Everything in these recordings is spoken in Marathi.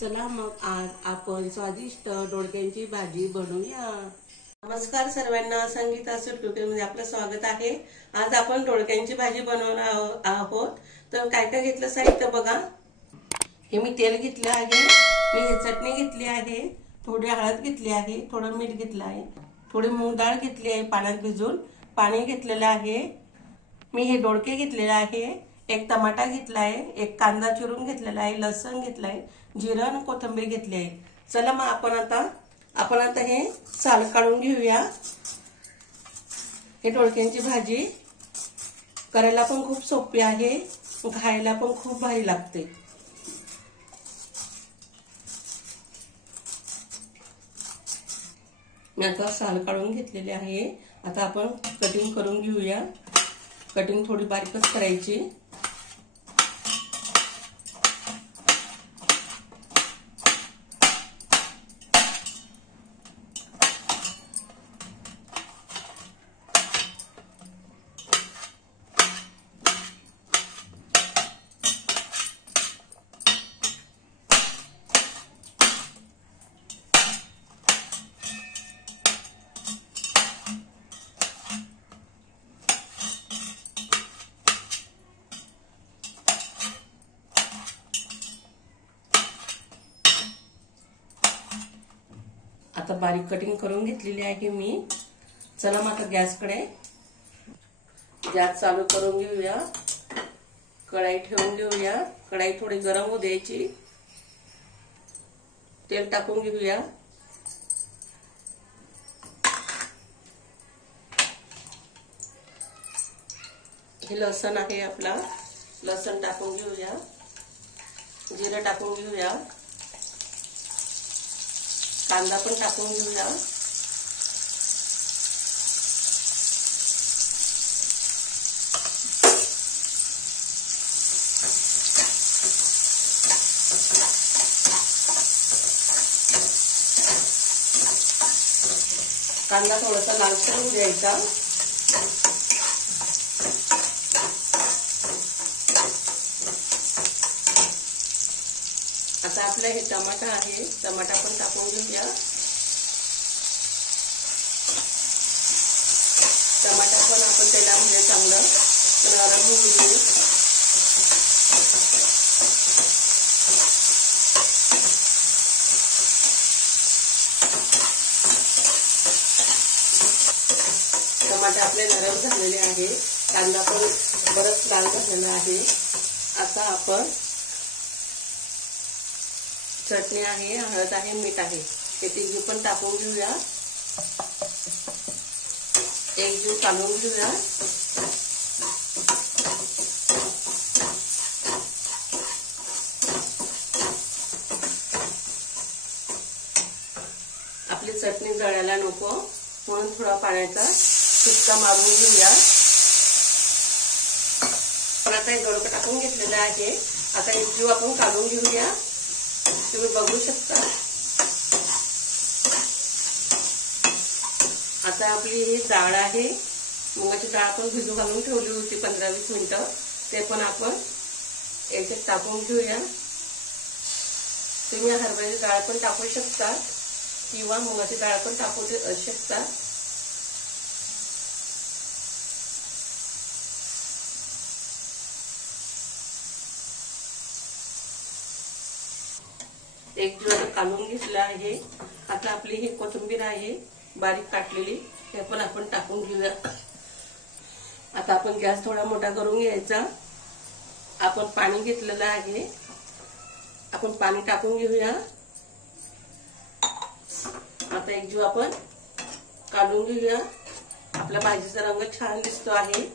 चला मग आज आपण स्वादिष्ट दोडक्यांची भाजी बनवूया। नमस्कार सर्वांना, संगीता सुट कुकिंगमध्ये आपलं स्वागत आहे। आज आपण दोडक्यांची भाजी बनवणार आहोत। तर काय काय घेतलं साहित्य बघा। हे मी तेल घेतलं आहे, मी हे चटणी घेतली आहे, थोडी हळद घेतली आहे, थोडं मीठ घेतलं आहे, थोडी मूग डाळ घेतली आहे पाण्यात भिजवून, पाणी घेतलेलं आहे। मी हे दोडके घेतलेले आहे, एक टमाटा घेतला आहे, एक कांदा चिरून घेतलेला आहे, लसूण घेतला आहे, जिरं आणि कोथिंबीर घेतली आहे। चला मग आपण आता हे साल काढून घेऊया। हे दोडक्यांची भाजी करायला पण खूप सोपी आहे, खायला पण खूप भारी लागते। मी आता साल काढून घेतलेले आहे। आता आपण कटिंग करून घेऊया। कटिंग थोडी बारीकच करायची। आता बारीक कटिंग करून घेतलेली आहे मी। चला मग आता गॅस चालू करून घेऊया। कढाई ठेवून घेऊया। कढाई थोडी गरम होऊ द्यायची। तेल टाकून घेऊया। हे लसूण आहे आपला, लसूण टाकून घेऊया। जिरं टाकून घेऊया। कांदा पण टाकून घेऊया। कांदा थोडासा लालसर होऊ द्यायचा। आता आपलं हे टमाटा आहे, टमाटा पण टाकून घेऊया। टमाटा पण आपण तेलामध्ये चांगलं नरम होऊ देऊ। टमाटे आपले नरम झालेले आहे, कांदा पण बरंच लाल झालेला आहे। आता आपण चटणी आहे, हळद आहे, मीठ आहे, हे तिन्ही पण टाकून घेऊया। एक जीव काढून घेऊया। आपली चटणी जळायला नको म्हणून थोडा पाण्याचा शिपका मारून घेऊया। आता हे दोडकं टाकून घेतलेलं आहे। आता एक जीव आपण काढून घेऊया। तुम्ही बघू शकता। आता आपली ही डाळ आहे, मुगाची डाळ आपण भिजू घालून ठेवली होती 15-20 मिनिटं, ते पण आपण याच्यात टाकून घेऊया। तुम्ही हरभऱ्याची डाळ पण टाकू शकता किंवा मुगाची डाळ पण टाकू शकता। एक जीव काढून घेतला आहे। आता आपली ही कोथिंबीर आहे बारीक काटलेली, हे पण आपण टाकून घेऊया। आता आपण गॅस थोडा मोठा करून घ्यायचा। आपण पाणी घेतलेलं आहे, आपण पाणी टाकून घेऊया। आता एक जीव आपण काढून घेऊया। आपल्या भाजीचा रंग छान दिसतो आहे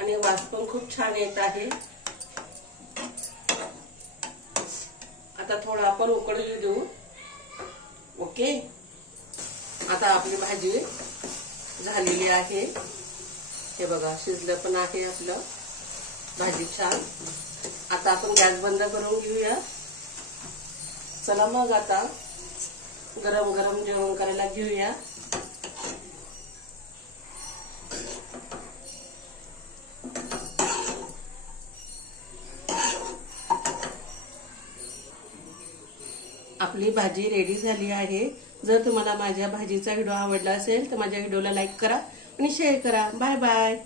आणि वास पण खूप छान येत आहे। आता थोडं आपण उकळू देऊ। ओके, आता आपली भाजी झालेली आहे। हे बघा, शिजलं पण आहे आपलं भाजी छान। आता आपण गॅस बंद करून घेऊया। चला मग आता गरम गरम जेवण करायला घेऊया। आपली भाजी रेडी झाली आहे। जर तुम्हाला माझ्या भाजीचा व्हिडिओ आवडला असेल तर माझ्या व्हिडिओला लाईक करा आणि शेअर करा। Bye bye.